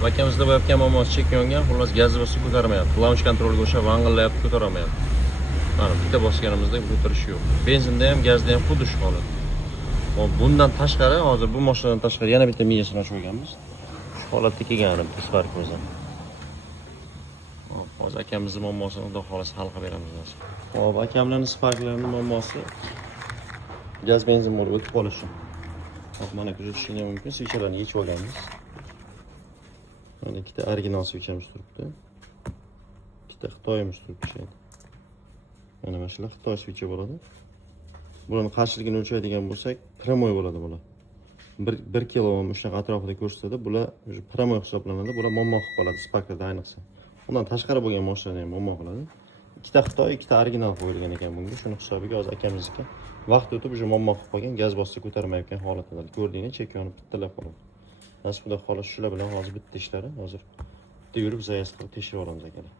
Hop, akamizda bo'layotgan muammosi chek yongan, xullas gaz bosib ko'tarmayapti. Launch kontrolga o'sha vang'illayapti, ko'tarolmayapti. Mana bitta bosganimizda o'tirish yo'q. Benzinda ham, gazda ham xuddi shu holat. Hop, bundan tashqari, hozir bu mashinadan tashqari yana bitta miyasini ochib olganmiz. Shu holatda kelgan bitta Sparkimiz ham. Hop, hozir akamizning muammosini xudo xolasa hal qilib beramiz. Hop, akamlarning Sparklarining muammosi gaz benzin bo'lib o'tib qolishi. Hop, mana ko'rishingiz mumkin, switchlarni yechib olganmiz. Mana ikkita original switchimiz turibdi. Ikkita Xitoyimiz turibdi. Mana shular Xitoy switchi bo'ladi. Bularning qarshiligini o'lchaydigan bo'lsak, primoy bo'ladi bular. 1 kilo ohm shunaqa atrofida ko'rsatadi. Bular primoy hisoblanadi. Bular muammo qilib qoladi Sparklarda ayniqsa. Undan tashqari bo'lgan mashinalar ham muammo qiladi. Ikkita Xitoy, ikkita original qo'yilgan ekan bunga. Shuni hisobiga hozir akamizniki vaqt o'tib уже muammo qilib qolgan, gaz bosib ko'tarmayotgan holatda. Ko'rdinglar, chek yonib bittalab qoladi. Nasib xudo xohlasa shular bilan hozir bitta ishlari. Hozir bitta yurib zayas qilib tekshirib olamiz akalar.